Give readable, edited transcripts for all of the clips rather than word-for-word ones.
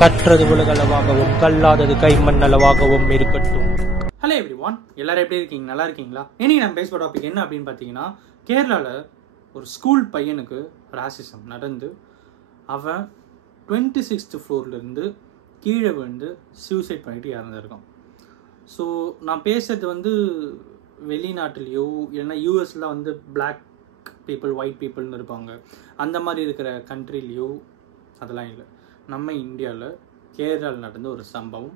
கற்றது உலகளவாகவும் கல்லாதது கைமண்ணளவாகவும் இருக்கட்டும். Hello everyone, எல்லாரும் எப்படி இருக்கீங்க? நல்லா இருக்கீங்களா? இன்னைக்கு நம்ம பேசுகிற டாபிக் என்ன அப்படின்னு பார்த்தீங்கன்னா, கேரளாவில் ஒரு ஸ்கூல் பையனுக்கு ராசிசம் நடந்து அவன் 26th ஃப்ளோர்லேருந்து கீழே விழுந்து சூசைட் பண்ணிட்டு இறந்துருக்கான். ஸோ நான் பேசுறது வந்து வெளிநாட்டிலையோ இல்லைன்னா யூஎஸில் வந்து பிளாக் பீப்புள் ஒயிட் பீப்புள்னு இருப்பாங்க, அந்த மாதிரி இருக்கிற கண்ட்ரிலையோ அதெல்லாம் இல்லை. நம்ம இந்தியாவில் கேரளாவில் நடந்த ஒரு சம்பவம்.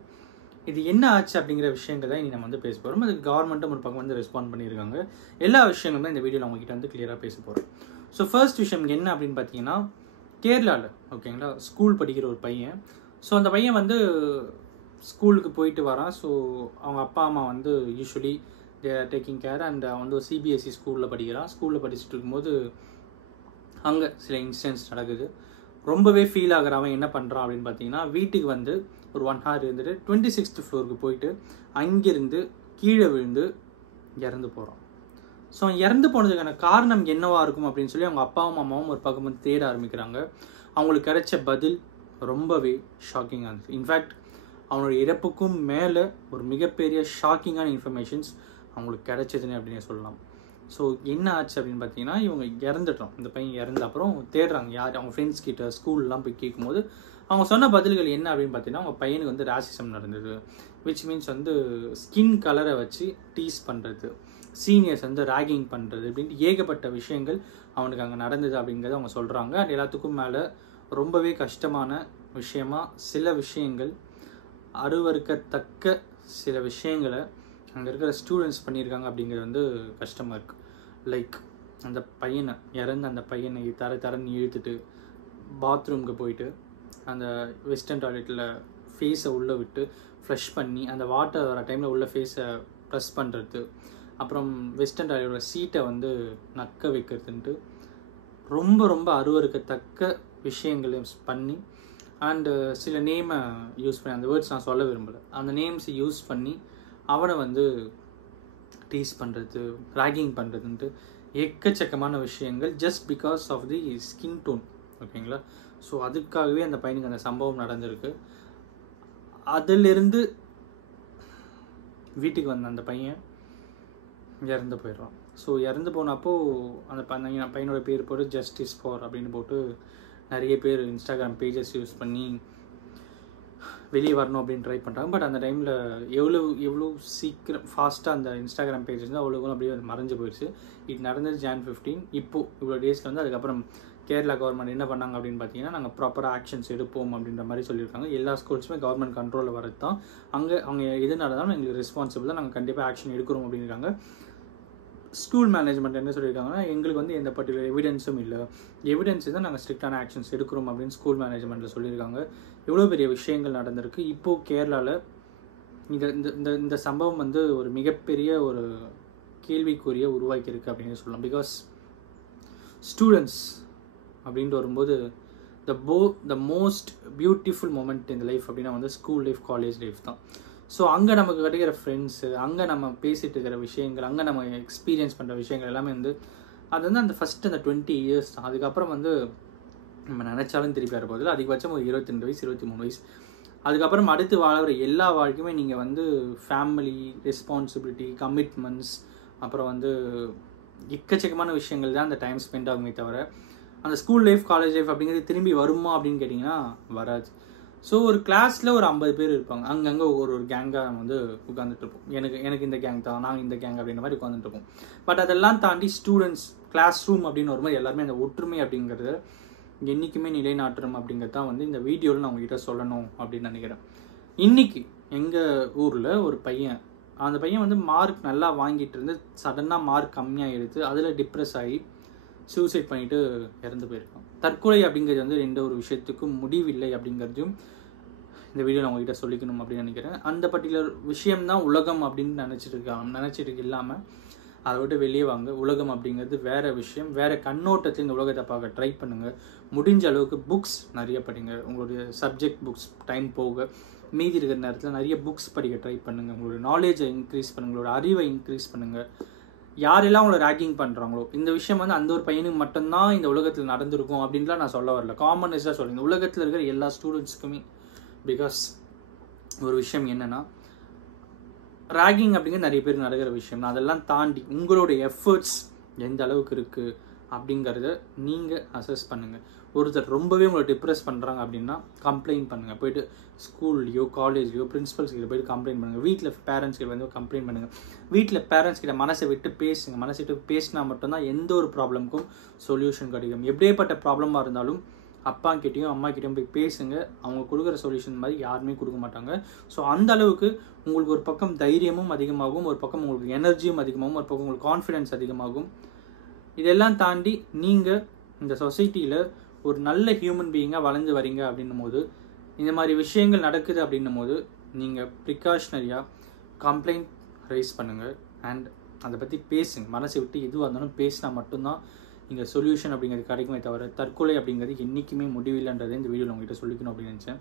இது என்ன ஆச்சு அப்படிங்கிற விஷயங்கள் தான் இனி நம்ம வந்து பேச போகிறோம். அதுக்கு கவர்மெண்ட்டும் ஒரு பக்கம் வந்து ரெஸ்பாண்ட் பண்ணியிருக்காங்க. எல்லா விஷயங்களும் தான் இந்த வீடியோவில் அவங்ககிட்ட வந்து கிளியராக பேச போகிறோம். ஸோ ஃபர்ஸ்ட் விஷயம் என்ன அப்படின்னு பார்த்தீங்கன்னா, கேரளாவில் ஓகேங்களா ஸ்கூல் படிக்கிற ஒரு பையன். ஸோ அந்த பையன் வந்து ஸ்கூலுக்கு போயிட்டு வரான். ஸோ அவங்க அப்பா அம்மா வந்து usually they are taking care. And அவன் வந்து ஒரு சிபிஎஸ்சி ஸ்கூலில் படிக்கிறான். ஸ்கூலில் படிச்சுட்டு இருக்கும்போது அங்கே சில இன்சிடென்ட்ஸ் நடக்குது. ரொம்பவே ஃபீல் ஆகிற அவன் என்ன பண்ணுறான் அப்படின்னு பார்த்தீங்கன்னா, வீட்டுக்கு வந்து ஒரு 1 hour இருந்துட்டு 26th ஃப்ளோருக்கு போயிட்டு அங்கேருந்து கீழே விழுந்து இறந்து போகிறான். ஸோ அவன் இறந்து போனதுக்கான காரணம் என்னவா இருக்கும் அப்படின்னு சொல்லி அவங்க அப்பாவும் அம்மாவும் ஒரு பக்கம் வந்து தேட ஆரம்பிக்கிறாங்க. அவங்களுக்கு கிடைச்ச பதில் ரொம்பவே ஷாக்கிங்காக இருந்துச்சு. இன்ஃபேக்ட் அவனோட இறப்புக்கும் மேலே ஒரு மிகப்பெரிய ஷாக்கிங்கான இன்ஃபர்மேஷன்ஸ் அவங்களுக்கு கிடைச்சதுன்னு அப்படின்னு சொல்லலாம். ஸோ என்ன ஆச்சு அப்படின்னு பார்த்தீங்கன்னா, இவங்க இறந்துட்டோம். இந்த பையன் இறந்த அப்புறம் தேடுறாங்க யார், அவங்க ஃப்ரெண்ட்ஸ் கிட்ட ஸ்கூல்லாம் போய் கேட்கும்போது அவங்க சொன்ன பதில்கள் என்ன அப்படின்னு பார்த்தீங்கன்னா, அவங்க பையனுக்கு வந்து ராசிசம் நடந்தது. விச் மீன்ஸ் வந்து ஸ்கின் கலரை வச்சு டீஸ் பண்ணுறது, சீனியர்ஸ் வந்து ராகிங் பண்ணுறது அப்படின்ட்டு ஏகப்பட்ட விஷயங்கள் அவனுக்கு அங்கே நடந்தது அப்படிங்கிறத அவங்க சொல்கிறாங்க. அது எல்லாத்துக்கும் மேலே ரொம்பவே கஷ்டமான விஷயமா சில விஷயங்கள், அருவருக்கத்தக்க சில விஷயங்களை அங்கே இருக்கிற ஸ்டூடெண்ட்ஸ் பண்ணியிருக்காங்க அப்படிங்கிறது வந்து கஷ்டமாக இருக்குது. லைக் அந்த பையனை இறந்து அந்த பையனை தரன்னு இழுத்துட்டு பாத்ரூமுக்கு போயிட்டு அந்த வெஸ்டர்ன் டாய்லெட்டில் ஃபேஸை உள்ளே விட்டு ஃப்ளஷ் பண்ணி அந்த வாட்டர் வர டைமில் உள்ள ஃபேஸை ப்ரெஸ் பண்ணுறது, அப்புறம் வெஸ்டர்ன் டாய்லெட்டோட சீட்டை வந்து நக்க வைக்கிறதுன்ட்டு ரொம்ப ரொம்ப அருவருக்கத்தக்க விஷயங்களை பண்ணி அண்டு சில நேமை யூஸ் பண்ணி, அந்த வேர்ட்ஸ் நான் சொல்ல விரும்பலை, அந்த நேம்ஸை யூஸ் பண்ணி அவனை வந்து டீஸ் பண்ணுறது, ராகிங் பண்ணுறதுன்ட்டு எக்கச்சக்கமான விஷயங்கள் just because of the skin tone ஓகேங்களா. ஸோ அதுக்காகவே அந்த பையனுக்கு அந்த சம்பவம் நடந்திருக்கு. அதிலிருந்து வீட்டுக்கு வந்த அந்த பையன் இறந்து போயிடுறான். ஸோ இறந்து போனப்போ அந்த பையனோட பேர் போட்டு ஜஸ்டிஸ் ஃபார் அப்படின்னு போட்டு நிறைய பேர் இன்ஸ்டாகிராம் பேஜஸ் யூஸ் பண்ணி வெளியே வரணும் அப்படின்னு ட்ரை பண்ணுறாங்க. பட் அந்த டைமில் எவ்வளோ சீக்கிரம் ஃபாஸ்ட்டாக அந்த இன்ஸ்டாகிராம் பேஜஸ் வந்து அவ்வளோ அப்படியே மறைஞ்சு போயிடுச்சு. இது நடந்தது Jan 15. இப்போது இவ்வளோ டேஸில் வந்து அதுக்கப்புறம் கேரளா கவர்மெண்ட் என்ன பண்ணாங்க அப்படின்னு பார்த்தீங்கன்னா, நாங்கள் ப்ராப்பராக ஆக்ஷன்ஸ் எடுப்போம் அப்படின்ற மாதிரி சொல்லியிருக்காங்க. எல்லா ஸ்கூல்ஸுமே கவர்மெண்ட் கண்ட்ரோலில் வரது தான். அங்கே அவங்க எது நடந்தாலும் எங்களுக்கு ரெஸ்பான்சிபிள் தான், நாங்கள் கண்டிப்பாக ஆக்ஷன் எடுக்கிறோம் அப்படின்றாங்க. ஸ்கூல் மேனேஜ்மெண்ட் என்ன சொல்லியிருக்காங்கன்னா, எங்களுக்கு வந்து எந்த பர்டிகுலர் எவிடன்ஸும் இல்லை, எவிடன்ஸ் தான் நாங்கள் ஸ்ட்ரிக்டான ஆக்ஷன்ஸ் எடுக்கிறோம் அப்படின்னு ஸ்கூல் மேனேஜ்மெண்ட்டில் சொல்லியிருக்காங்க. எவ்வளோ பெரிய விஷயங்கள் நடந்திருக்கு. இப்போது கேரளாவில் இந்த சம்பவம் வந்து ஒரு மிகப்பெரிய ஒரு கேள்விக்குரிய உருவாக்கியிருக்கு அப்படின்னு சொல்லலாம். பிகாஸ் ஸ்டூடெண்ட்ஸ் அப்படின்ட்டு வரும்போது த மோஸ்ட் பியூட்டிஃபுல் மொமெண்ட் இந்த லைஃப் அப்படின்னா வந்து ஸ்கூல் லைஃப், காலேஜ் லைஃப் தான். ஸோ அங்கே நமக்கு கிடைக்கிற ஃப்ரெண்ட்ஸு, அங்கே நம்ம பேசிகிட்டு இருக்கிற விஷயங்கள், அங்கே நம்ம எக்ஸ்பீரியன்ஸ் பண்ணுற விஷயங்கள் எல்லாமே வந்து அது வந்து அந்த ஃபஸ்ட்டு அந்த 20 years தான். அதுக்கப்புறம் வந்து நம்ம நினச்சாலும் திருப்பி வர போதில்லை. அதிகபட்சம் ஒரு 22 வயசு 23 வயசு. அதுக்கப்புறம் அடுத்து வாழ்கிற எல்லா வாழ்க்கையுமே நீங்கள் வந்து ஃபேமிலி ரெஸ்பான்சிபிலிட்டி, கமிட்மெண்ட்ஸ், அப்புறம் வந்து எக்கச்சக்கமான விஷயங்கள் தான் அந்த டைம் ஸ்பெண்ட் ஆகுமே தவிர அந்த ஸ்கூல் லைஃப், காலேஜ் லைஃப் அப்படிங்கிறது திரும்பி வருமா அப்படின்னு கேட்டிங்கன்னா வராது. ஸோ ஒரு கிளாஸில் ஒரு 50 பேர் இருப்பாங்க. அங்கங்கே ஒரு கேங்காக நம்ம வந்து உட்காந்துட்டு இருப்போம். எனக்கு இந்த கேங் தான், நாங்கள் இந்த கேங் அப்படின்ற மாதிரி உட்காந்துட்டு இருப்போம். பட் அதெல்லாம் தாண்டி ஸ்டூடெண்ட்ஸ் கிளாஸ் ரூம் அப்படின்னு வரும்போது எல்லாருமே அந்த ஒற்றுமை அப்படிங்கிறது என்றைக்குமே நிலைநாட்டுறோம் அப்படிங்கிறது தான் வந்து இந்த வீடியோவில் நான் உங்ககிட்ட சொல்லணும் அப்படின்னு நினைக்கிறேன். இன்றைக்கி எங்கள் ஊரில் ஒரு பையன், அந்த பையன் வந்து மார்க் நல்லா வாங்கிட்டு இருந்து சடனாக மார்க் கம்மியாக எடுத்து அதில் டிப்ரெஸ் ஆகி சூசைட் பண்ணிவிட்டு இறந்து போயிருக்கான். தற்கொலை அப்படிங்கிறது வந்து எந்த ஒரு விஷயத்துக்கும் முடிவில்லை அப்படிங்கிறதையும் இந்த வீடியோ நான் உங்ககிட்ட சொல்லிக்கணும் அப்படின்னு நினைக்கிறேன். அந்த பர்டிகுலர் விஷயம்தான் உலகம் அப்படின்னு நினச்சிட்டு இல்லாமல் அதை விட்டு வெளியே வாங்க. உலகம் அப்படிங்கிறது வேறு விஷயம், வேறு கண்ணோட்டத்தில் இந்த உலகத்தை பார்க்க ட்ரை பண்ணுங்கள். முடிஞ்ச அளவுக்கு புக்ஸ் நிறைய படிங்க. உங்களுடைய சப்ஜெக்ட் புக்ஸ் டைம் போக மீதி இருக்கிற நேரத்தில் நிறைய புக்ஸ் படிக்க ட்ரை பண்ணுங்கள். உங்களோட நாலேஜை இன்க்ரீஸ் பண்ணுங்கள், உங்களோட அறிவை இன்க்ரீஸ் பண்ணுங்கள். யாரெல்லாம் உங்களை ரேக்கிங் பண்ணுறாங்களோ இந்த விஷயம் வந்து அந்த ஒரு பையனுக்கு மட்டும்தான் இந்த உலகத்தில் நடந்திருக்கும் அப்படின்லாம் நான் சொல்ல வரல. காமனஸாக சொல்லுங்கள். உலகத்தில் இருக்கிற எல்லா ஸ்டூடெண்ட்ஸுக்குமே பிகாஸ் ஒரு விஷயம் என்னென்னா, ராகிங் அப்படிங்கிறது நிறைய பேருக்கு நடக்கிற விஷயம். நான் அதெல்லாம் தாண்டி உங்களுடைய எஃபர்ட்ஸ் எந்த அளவுக்கு இருக்குது அப்படிங்கிறத நீங்கள் அசஸ் பண்ணுங்கள். ஒருத்தர் ரொம்பவே உங்களை டிப்ரெஸ் பண்ணுறாங்க அப்படின்னா கம்ப்ளைண்ட் பண்ணுங்கள். போய்ட்டு ஸ்கூல்லையோ காலேஜ்லையோ பிரின்சிபல்ஸ் கிட்ட போய்ட்டு கம்ப்ளைண்ட் பண்ணுங்கள். வீட்டில் பேரண்ட்ஸ் கிட்ட வந்து கம்ப்ளைண்ட் பண்ணுங்கள். வீட்டில் பேரண்ட்ஸ் கிட்ட மனசை விட்டு பேசுங்க. மனசை விட்டு பேசினா மட்டும்தான் எந்த ஒரு ப்ராப்ளமுக்கும் சொல்யூஷன் கிடைக்கும். எப்படியேப்பட்ட ப்ராப்ளமாக இருந்தாலும் அப்பா கிட்டேயும் அம்மா கிட்டேயும் போய் பேசுங்க. அவங்க கொடுக்குற சொல்யூஷன் மாதிரி யாருமே கொடுக்க மாட்டாங்க. ஸோ அந்த அளவுக்கு உங்களுக்கு ஒரு பக்கம் தைரியமும் அதிகமாகும், ஒரு பக்கம் உங்களுக்கு எனர்ஜியும் அதிகமாகும், ஒரு பக்கம் உங்களுக்கு கான்ஃபிடென்ஸ் அதிகமாகும். இதெல்லாம் தாண்டி நீங்கள் இந்த சொசைட்டியில் ஒரு நல்ல ஹியூமன் பீயிங்காக வளைஞ்சு வரீங்க அப்படின்னும் போது, இந்த மாதிரி விஷயங்கள் நடக்குது அப்படின்னும் போது நீங்கள் ப்ரிகாஷனரியாக கம்ப்ளைண்ட் ரைஸ் பண்ணுங்கள். அண்ட் அதை பற்றி பேசுங்க. மனசை விட்டு எதுவாக இருந்தாலும் பேசினா மட்டும்தான் இங்கே சொல்யூஷன் அப்படிங்கிறது கிடைக்குமே தவிர தற்கொலை அப்படிங்கிறது என்றைக்குமே முடிவில்லைன்றதை இந்த வீடியோவில் உங்கள்கிட்ட சொல்லிக்கணும் அப்படின்னு நினச்சேன்.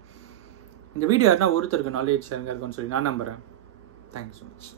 இந்த வீடியோ யாருன்னா ஒருத்தருக்கு நாலேஜ் ஷேரிங்காக இருக்கும்னு சொல்லி நான் நம்புகிறேன். Thank you so much.